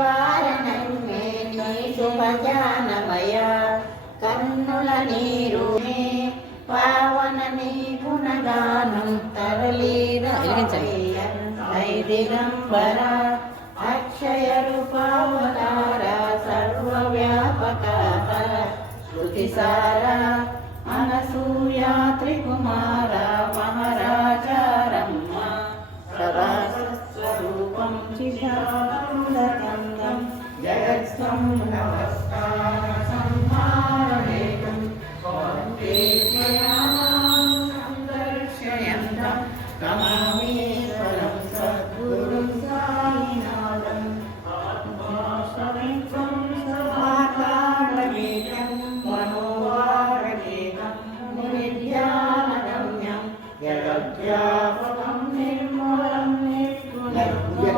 నివారణమే నీ శుభజానమయ కన్నుల నీరు పావన నీ గుణగానం తరలీర దిగంబర అక్షయ రూపావతార సర్వవ్యాపక శృతిసార అనసూయా త్రికుమార మహారాజా స్వరూపం చిదానందం జగత్సం నమస్కార సంహారేకం సందర్శయంతం నమామీశ్వరం సద్గురుం సాయినాథం. సమాకారమేకం మనోవారమేకం. నిత్యానగమ్యం జగద్వ్యాపకం నిర్మలం నిర్గుణం. నమామీశ్వరం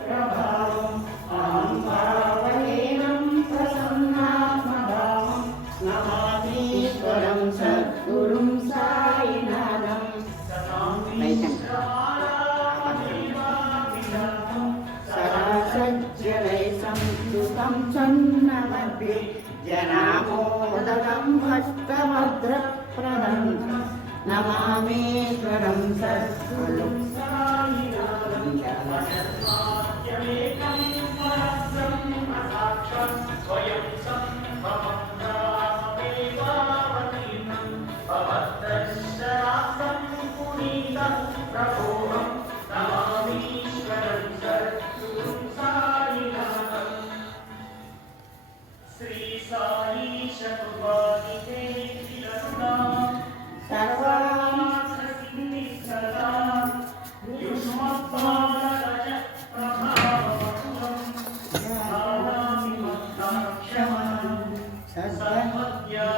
ప్రభావం భావహీనం ప్రసన్నాత్మభావం నమామీశ్వరం సద్గురుం సాయినాథం Yeah. సర్వద్యా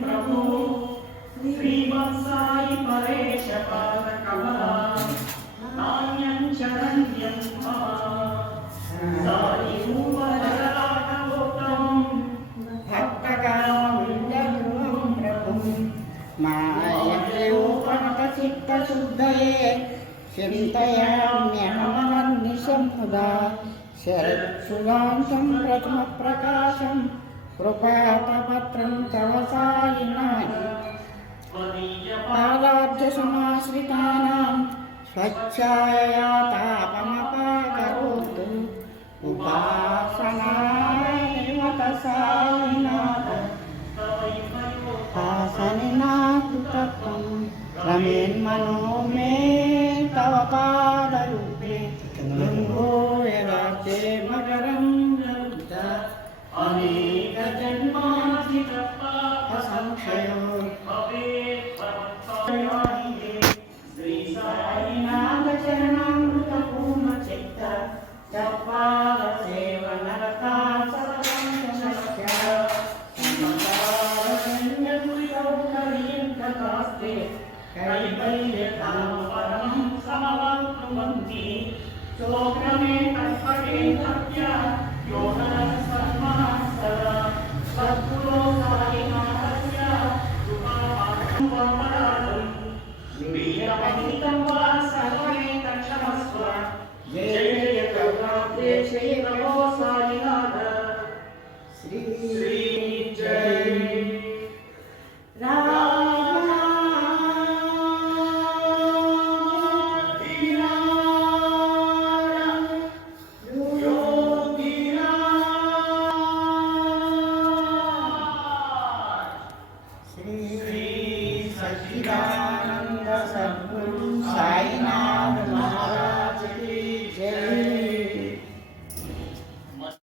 ప్రభు శ్రీవత్సాయి పరేశ పాదకమలా నాణ్యం చరణ్యం సాయి చిత్తశుద్ధయే చింతయామ్యహమనిశం ముదా శరత్సుగాంతం ప్రథమ ప్రకాశం కృపాతపత్రం తవ సాయినాని పాదాబ్జసమాశ్రితానాం స్వచ్ఛాయయా తాపమపాకరోతు ఉపాసనాయవత సాయినాథ ఆసనినాకృతత్వం రమేన్మనో మే మకరం లబ్ధ అనేక జన్మాధిక సంశయో. శ్రీ సాయి నాగచరణామృతపూర్ణ చిత్త జపాల సేవనరతా సర్వంశక్య సంసారజన్యదురితౌకర్యంతకాస్తే శ్లోకమే కల్పటే సత్య యోగన సన్మా సదా సద్గురో సాయినాథస్య కృపాపాఠం వర్మరాజం ప్రియపహితం सच्चिदानन्द सद्गुरु साई